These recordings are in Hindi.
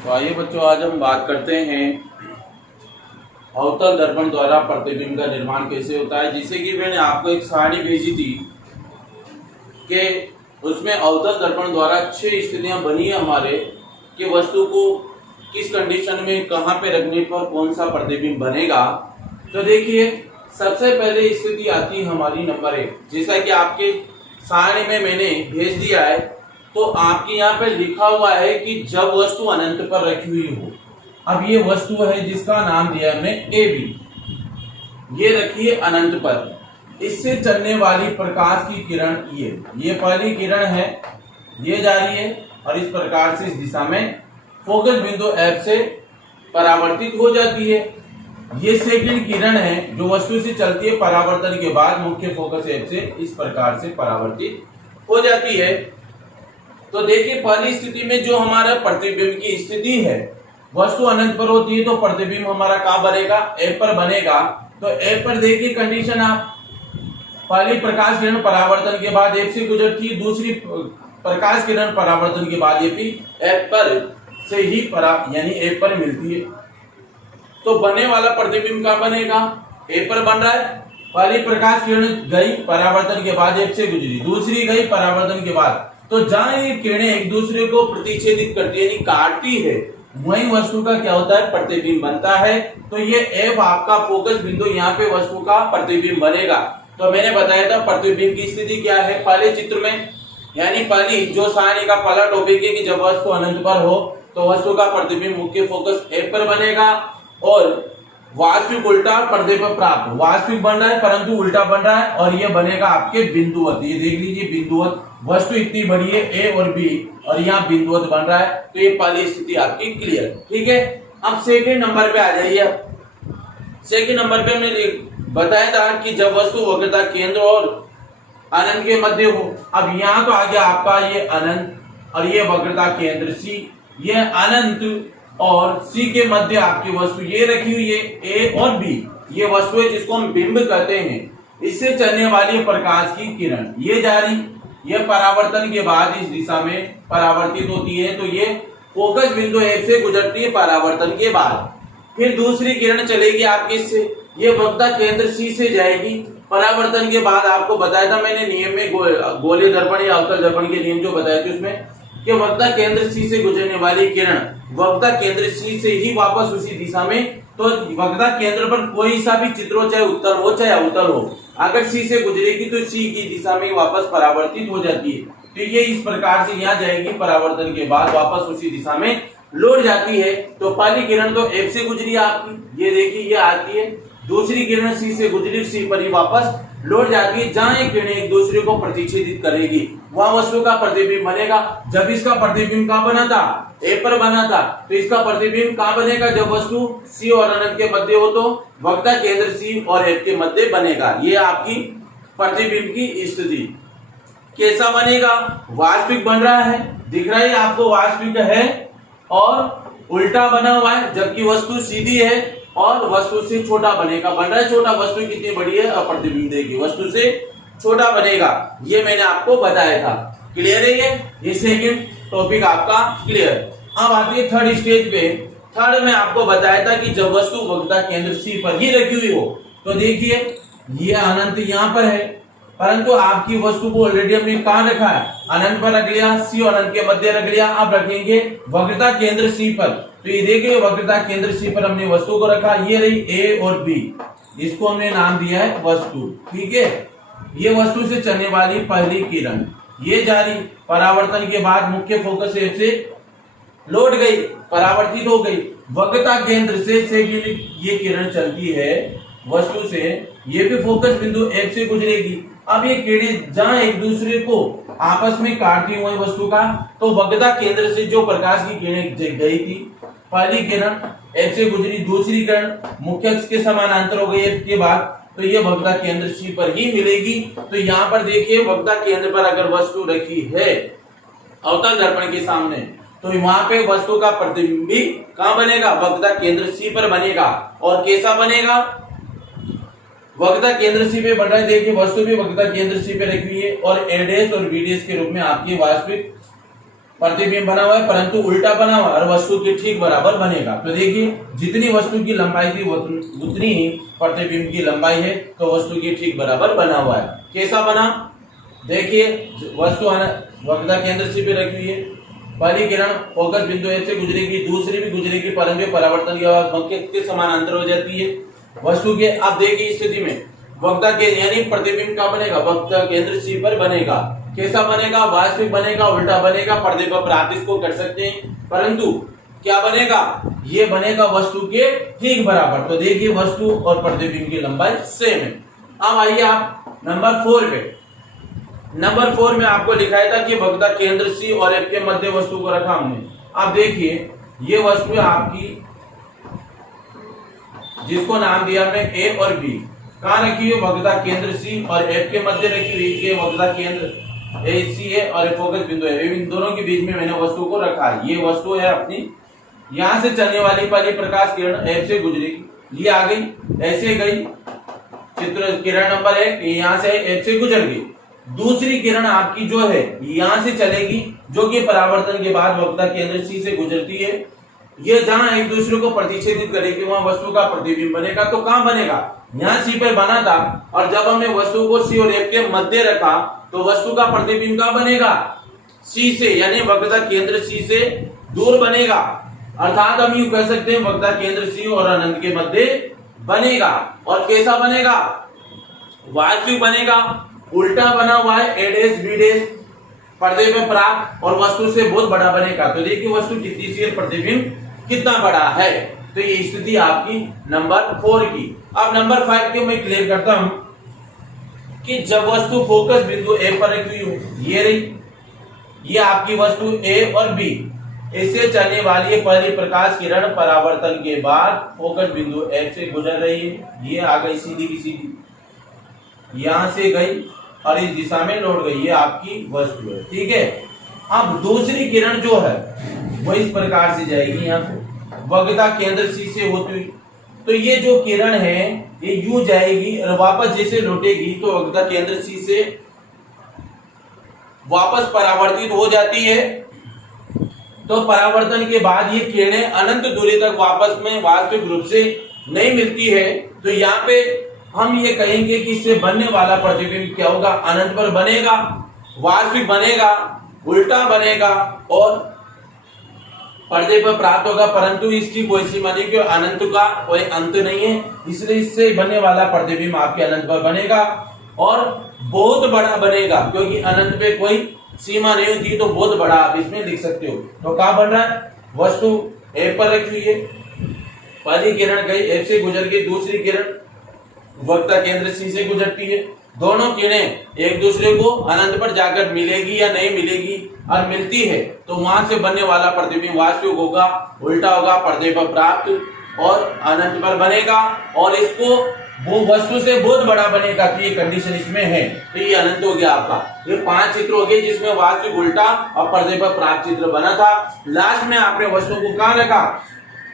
तो आइए बच्चों, आज हम बात करते हैं अवतल दर्पण द्वारा प्रतिबिंब का निर्माण कैसे होता है। जिसे कि मैंने आपको एक सारणी भेजी थी कि उसमें अवतल दर्पण द्वारा 6 स्थितियां बनी है हमारे कि वस्तु को किस कंडीशन में कहाँ पे रखने पर कौन सा प्रतिबिंब बनेगा। तो देखिए, सबसे पहले स्थिति आती है हमारी नंबर 1, जैसा कि आपके सारणी में मैंने भेज दिया है। तो आपके यहाँ पे लिखा हुआ है कि जब वस्तु अनंत पर रखी हुई हो। अब ये वस्तु है जिसका नाम दिया हमने ए बी, ये रखी है अनंत पर। इससे चलने वाली प्रकाश की किरण ये पहली किरण है, ये जा रही है और इस प्रकार से इस दिशा में फोकस बिंदु एफ से परावर्तित हो जाती है। ये सेकंड किरण है जो वस्तु से चलती है, परावर्तन के बाद मुख्य फोकस एफ से इस प्रकार से परावर्तित हो जाती है। तो देखिए, पहली स्थिति में जो हमारा प्रतिबिंब की स्थिति है, वस्तु अनंत पर होती है तो प्रतिबिंब हमारा कहाँ बनेगा, ए पर बनेगा। तो ए पर देखिए कंडीशन, आप पहली प्रकाश किरण परावर्तन के बाद एफ से गुजरती है, दूसरी प्रकाश किरण परावर्तन के बाद ये भी एफ पर से ही यानी ए पर मिलती है। तो बनने वाला प्रतिबिंब कहाँ बनेगा, ए पर बन रहा है। पहली प्रकाश किरण गई परावर्तन के बाद एफ से गुजरी, दूसरी गई परावर्तन के बाद। तो जहां ये किरणें एक दूसरे को प्रतिच्छेदित करती है यानी काटती है, वही वस्तु का क्या होता है, प्रतिबिंब बनता है। तो ये एफ आपका फोकस बिंदु, यहाँ पे वस्तु का प्रतिबिंब बनेगा। तो मैंने बताया था प्रतिबिंब की स्थिति क्या है पहले चित्र में, यानी पहली जो सारणी का पहला टॉपिक है कि जब वस्तु अनंत पर हो तो वस्तु का प्रतिबिंब मुख्य फोकस एफ पर बनेगा और वास्तविक उल्टा पर्दे पर प्राप्त, वास्तविक बन रहा है परंतु उल्टा बन रहा है और ये बनेगा आपके बिंदुवत। ये देख लीजिए बिंदुवत, वस्तु इतनी बड़ी है ए और बी और यहाँ बिंदुवत बन रहा है। तो ये पहली स्थिति आपकी क्लियर, ठीक है। अब सेकंड नंबर पे आ जाइए। सेकंड नंबर पे हमने बताया था कि जब वस्तु वक्रता केंद्र और अनंत के मध्य हो। अब यहाँ तो आ गया आपका ये अनंत और ये वक्रता केंद्र सी, ये अनंत और सी के मध्य आपकी वस्तु ये रखी हुई है ए और बी, ये वस्तु है जिसको हम बिंब कहते हैं। इससे चलने वाली प्रकाश की किरण ये जा रही, ये परावर्तन के बाद इस दिशा में परावर्तित होती है। तो ये फोकस बिंदु एफ से गुजरती है परावर्तन के बाद। फिर दूसरी किरण चलेगी आपकी इससे, ये वक्रता केंद्र सी से जाएगी परावर्तन के बाद। आपको बताया था मैंने नियम में, गोले दर्पण या अवतल दर्पण के नियम जो बताए थे उसमें, कि वक्रता केंद्र सी से गुजरने वाली किरण वक्रता केंद्र सी से ही वापस उसी दिशा में, तो वक्रता केंद्र पर कोई सा भी चित्र हो, चाहे उत्तर हो चाहे अवतल हो, अगर सी से गुजरेगी तो सी की दिशा में वापस परावर्तित हो जाती है। तो ये इस प्रकार से यहाँ जाएगी, परावर्तन के बाद वापस उसी दिशा में लौट जाती है। तो पहली किरण तो एफ से गुजरी आपकी, ये देखिए ये आती है, दूसरी किरण सी से गुजरी, सी पर ही वापस लौट जाती है। जहां एक किरणें एक दूसरे को प्रतिच्छेदित करेगी वहां वस्तु का प्रतिबिंब बनेगा। जब इसका प्रतिबिंब कहां बना था, ए पर बना था, तो इसका प्रतिबिंब कहां बनेगा, जब वस्तु सी और अनंत के मध्य हो तो वक्रता केंद्र सी और एफ के मध्य बनेगा। ये आपकी प्रतिबिंब की स्थिति कैसा बनेगा, वास्तविक बन रहा है, दिख रहा है आपको वास्तविक है और उल्टा बना हुआ है, जबकि वस्तु सीधी है और वस्तु से छोटा बनेगा, बन रहा है छोटा। वस्तु कितनी बड़ी है और प्रतिबिंब देगी, वस्तु से छोटा बनेगा। ये मैंने आपको बताया था, क्लियर है ये सेकंड टॉपिक आपका क्लियर। अब आती है थर्ड स्टेज पे। थर्ड में आपको बताया था कि जब वस्तु वक्रता केंद्र सी पर ही रखी हुई हो, तो देखिए ये अनंत यहाँ पर है, परंतु आपकी वस्तु को ऑलरेडी हमने कहां रखा है, अनंत पर रख लिया, सी और अनंत के मध्य रख लिया। अब रखेंगे वक्रता केंद्र सी पर, तो ये देखिए वक्रता केंद्र सी पर हमने वस्तु को रखा, ये रही ए और बी, इसको हमने नाम दिया है वस्तु, ठीक है। ये वस्तु से चलने वाली पहली किरण ये जा रही, परावर्तन के बाद मुख्य फोकस एफ से लौट गई, परावर्तित हो गई। वक्रता केंद्र से ये किरण चलती है वस्तु से, ये भी फोकस बिंदु एफ से गुजरेगी। अब ये किरणें जहां एक दूसरे को आपस में काटती हुई वस्तु का, तो वक्रता केंद्र से जो प्रकाश की किरणें गई थी, पहली किरण एफ से गुजरी, दूसरी किरण मुख्य अक्ष के समानांतर हो गई एफ के बाद, तो ये वक्रता केंद्र सी पर ही मिलेगी। तो यहाँ पर देखिए वक्रता केंद्र पर अगर वस्तु रखी है अवतल दर्पण के सामने, तो वहां पे वस्तु का प्रतिबिंब भी कहां बनेगा, वक्रता केंद्र सी पर बनेगा। और कैसा बनेगा, वक्रता केंद्र सी पे बन रहा है, देखिए वस्तु भी वक्रता केंद्र सी पे रखी हुई है और ए डैश और बी डैश के रूप में आपकी वास्तविक प्रतिबिंब बना हुआ है परंतु उल्टा बना हुआ है और वस्तु के ठीक बराबर बनेगा। तो देखिए जितनी वस्तु की लंबाई थी उतनी ही प्रतिबिंब की लंबाई है, तो वस्तु के ठीक बराबर बना हुआ है। कैसा बना? देखिए वस्तु वक्रता केंद्र सी पे रखी हुई है, पहली किरण फोकस बिंदु ए से गुजरेगी, दूसरी भी गुजरेगी, परंतु परावर्तन के बाद वक्र के समानांतर हो जाती है वस्तु के। अब देखिए इस स्थिति में वक्रता के यानी प्रतिबिंब का बनेगा वक्रता केंद्र सी पर बनेगा। कैसा बनेगा? वास्तविक बनेगा, उल्टा बनेगा, पर्दे पर प्राप्त इसको कर सकते हैं, परंतु क्या बनेगा? ये बनेगा वस्तु के ठीक बराबर। तो देखिए वस्तु और प्रतिबिंब की लंबाई सेम है। अब आइए आप नंबर 4 पे। नंबर 4 में आपको दिखाया था कि वक्रता केंद्र सी और एफ के मध्य वस्तु को रखा हमने। अब देखिए ये वस्तु है आपकी, जिसको नाम दिया हमने ए और बी। कहाँ रखी हुई? वक्रता केंद्र सी और एफ के मध्य रखी हुई। ये वक्रता केंद्र ए सी है और फोकस बिंदु है, इन दोनों के बीच में मैंने वस्तु को रखा है। ये वस्तु है अपनी, यहाँ से चलने वाली पहली प्रकाश किरण एफ से गुजरेगी, ये आ गई, ऐसे गई, चित्र किरण नंबर 1 यहाँ से एफ से गुजर गई। दूसरी किरण आपकी जो है यहाँ से चलेगी, जो कि परावर्तन के बाद वक्रता केंद्र सी से गुजरती है। ये जहां एक दूसरे को प्रतिच्छेदित करेगी वहां वस्तु का प्रतिबिंब बनेगा। तो कहां बनेगा? यहाँ सी पर बना था, और जब हमने वस्तु को सी और एफ के मध्य रखा तो वस्तु का प्रतिबिंब कहां बनेगा? सी से, यानी वक्रता केंद्र सी से दूर बनेगा। अर्थात हम यूं कह सकते हैं वक्रता केंद्र सी और अनंत के मध्य बनेगा। और कैसा बनेगा? वास्तविक बनेगा, उल्टा बना हुआ है, ए डैश बी डैश, पर्दे पे प्राप्त और वस्तु से बहुत बड़ा बनेगा। तो देखिए वस्तु कितनी सी है, प्रतिबिंब कितना बड़ा है। तो ये स्थिति आपकी नंबर 4 की। अब नंबर 5 के मैं क्लियर करता हूं कि जब वस्तु फोकस बिंदु ए पर रखी हुई हो, ये रही, ये आपकी वस्तु ए और बी, इससे चलने वाली है पहली प्रकाश किरण परावर्तन के बाद फोकस बिंदु एफ से गुजर रही है। ये आ गई सीधी की सीधी, यहां से गई और इस दिशा में लौट गई, ये आपकी वस्तु है। ठीक है। अब दूसरी किरण जो है वो इस प्रकार से जाएगी यहाँ पे वक्रता केंद्र सी से होती हुई। तो ये जो किरण है ये यूं जाएगी और वापस जैसे लौटेगी तो वक्रता केंद्र सी से वापस परावर्तित हो जाती है। तो परावर्तन के बाद ये किरणें अनंत दूरी तक वापस में वास्तविक रूप से नहीं मिलती है। तो यहाँ पे हम ये कहेंगे कि इससे बनने वाला प्रतिबिंब क्या होगा? अनंत पर बनेगा, वास्तविक बनेगा, उल्टा बनेगा और पर्दे पर प्राप्त होगा, परंतु इसकी कोई सीमा नहीं, क्योंकि अनंत का कोई अंत नहीं है, इसलिए इससे बनने वाला प्रतिबिंब आपके अनंत पर बनेगा और बहुत बड़ा बनेगा, क्योंकि अनंत पे कोई सीमा नहीं होती, तो बहुत बड़ा आप इसमें लिख सकते हो। तो कहां बन रहा है? वस्तु ए पर रखी हुई है, पहली किरण गई एफ से गुजर गई, दूसरी किरण वक्रता केंद्र सी से गुजरती है। दोनों किरणें एक दूसरे को अनंत पर जाकर मिलेगी या नहीं मिलेगी, और मिलती है तो वहां से बनने वाला प्रतिबिंब वास्तविक होगा, उल्टा होगा, पर्दे पर प्राप्त और अनंत पर बनेगा, और इसको वो वस्तु से बहुत बड़ा बनेगा। तो ये कंडीशन इसमें है, तो ये अनंत हो गया आपका। ये 5 चित्र हो गए जिसमें वास्तविक, उल्टा और पर्दे पर प्राप्त चित्र बना था। लास्ट में आपने वस्तु को कहां रखा?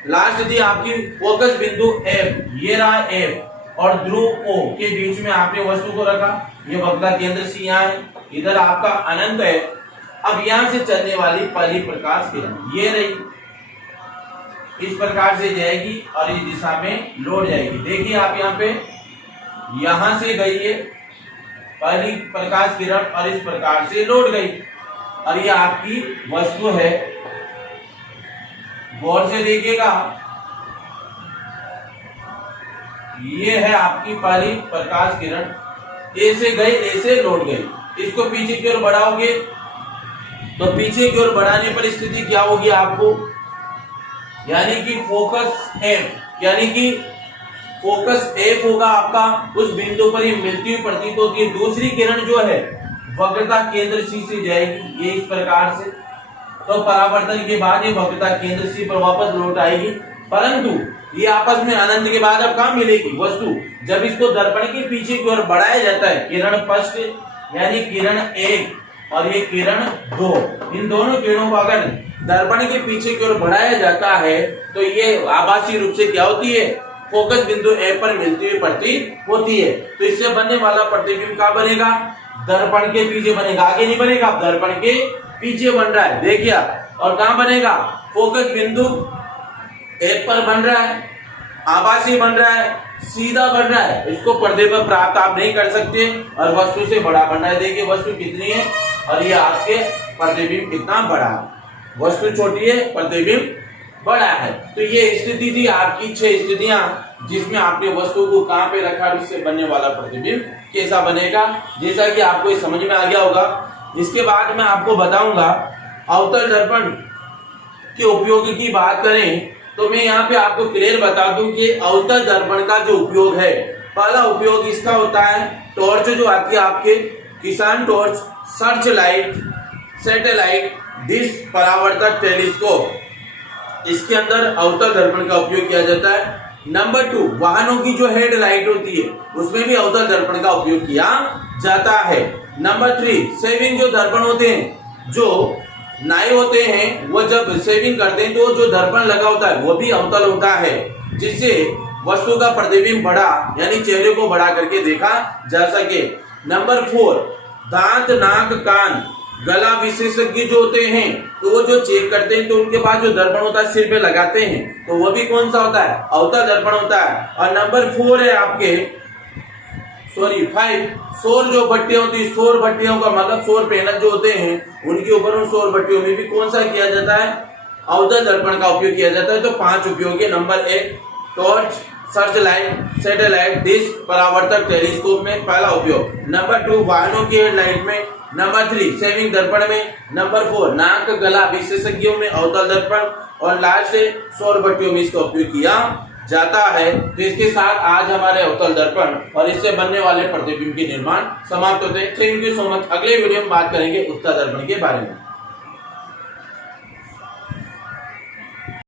लास्ट थी आपकी फोकस बिंदु एफ, ये रहा एफ, और ध्रुव ओ के बीच में आपने वस्तु को रखा। ये वक्रता केंद्र सी यहाँ है, इधर आपका अनंत है। अब यहां से चलने वाली पहली प्रकाश किरण ये रही, इस प्रकार से जाएगी और इस दिशा में लौट जाएगी। देखिए आप यहाँ पे, यहां से गई है पहली प्रकाश किरण और इस प्रकार से लौट गई, और ये आपकी वस्तु है। गौर से देखिएगा, ये है आपकी पहली प्रकाश किरण, ए से गई, ए से लौट गई। इसको पीछे की ओर बढ़ाओगे तो पीछे की ओर बढ़ाने पर स्थिति क्या होगी आपको? यानी कि फोकस एफ, यानी कि फोकस एफ होगा आपका, उस बिंदु पर ये मिलती हुई प्रतीत होती है। दूसरी किरण जो है वक्रता केंद्र सी से जाएगी, ये इस प्रकार से, तो परावर्तन के बाद ये वक्रता केंद्र सी पर वापस लौट आएगी, परंतु ये आपस में अनंत के बाद अब कहां मिलेगी वस्तु? जब इसको दर्पण के पीछे की ओर बढ़ाया जाता है, किरण फर्स्ट यानी किरण 1 और ये किरण 2, इन दोनों किरणों को अगर दर्पण के पीछे की ओर बढ़ाया जाता है तो ये आभासी रूप से क्या होती है? फोकस बिंदु ए पर मिलती हुई प्रतीत होती है। तो इससे बनने वाला प्रतिबिंब कहां बनेगा? दर्पण के पीछे बनेगा, आगे नहीं बनेगा, दर्पण के पीछे बन रहा है, देखिए। और कहाँ बनेगा? फोकस बिंदु एक पर बन रहा है, आभासी बन रहा है, सीधा बन रहा है। इसको पर्दे पर प्राप्त आप नहीं कर सकते और वस्तु से बड़ा बन रहा है। देखिए वस्तु कितनी है और ये आपके प्रतिबिंब कितना बड़ा है। वस्तु छोटी है, प्रतिबिंब बड़ा है। तो ये स्थिति थी आपकी 6 स्थितियां जिसमें आपने वस्तु को कहां पे रखा और इससे बनने वाला प्रतिबिंब कैसा बनेगा, जैसा कि आपको ये समझ में आ गया होगा। इसके बाद मैं आपको बताऊंगा अवतल दर्पण के उपयोग की बात करें तो मैं यहाँ पे आपको क्लियर बता दूं कि अवतल दर्पण का जो उपयोग है, पहला उपयोग इसका होता है टॉर्च जो आती है आपके, किसान torch, search light, satellite dish, परावर्तक, टेलीस्कोप, इसके अंदर अवतल दर्पण का उपयोग किया जाता है। नंबर 2, वाहनों की जो हेडलाइट होती है उसमें भी अवतल दर्पण का उपयोग किया जाता है। नंबर 3, सेविंग जो दर्पण होते हैं, जो नाई होते हैं, वो जब सेविंग करते हैं तो जो दर्पण लगा होता है वो भी अवतल होता है, जिससे वस्तु का प्रतिबिंब बड़ा यानी चेहरे को बड़ा करके देखा जा सके। नंबर 4, दांत, नाक, कान, गला विशेषज्ञ जो होते हैं तो वो जो चेक करते हैं तो उनके पास जो दर्पण होता है सिर पे लगाते हैं, तो वो भी कौन सा होता है? अवतल दर्पण होता है। और नंबर 4 है आपके 5, सौर जो भट्टियां होती है, सौर भट्टियों का मतलब सौर पैनल जो होते हैं उनके ऊपर उन सौर भट्टियों में भी कौन सा किया जाता है? अवतल दर्पण का उपयोग किया जाता है। तो 5 उपयोग है। Number 1 torch, search light, satellite dish, परावर्तक, टेलीस्कोप में पहला उपयोग। नंबर 2 वाहनों की हेडलाइट में। नंबर 3 सेविंग दर्पण में। नंबर 4 नाक, गला विशेषज्ञों में अवतल दर्पण। और लास्ट है सौर भट्टियों में इसका उपयोग किया जाता है। तो इसके साथ आज हमारे अवतल दर्पण और इससे बनने वाले प्रतिबिंब के निर्माण समाप्त होते हैं। Thank you so much. अगले वीडियो में बात करेंगे उत्तल दर्पण के बारे में।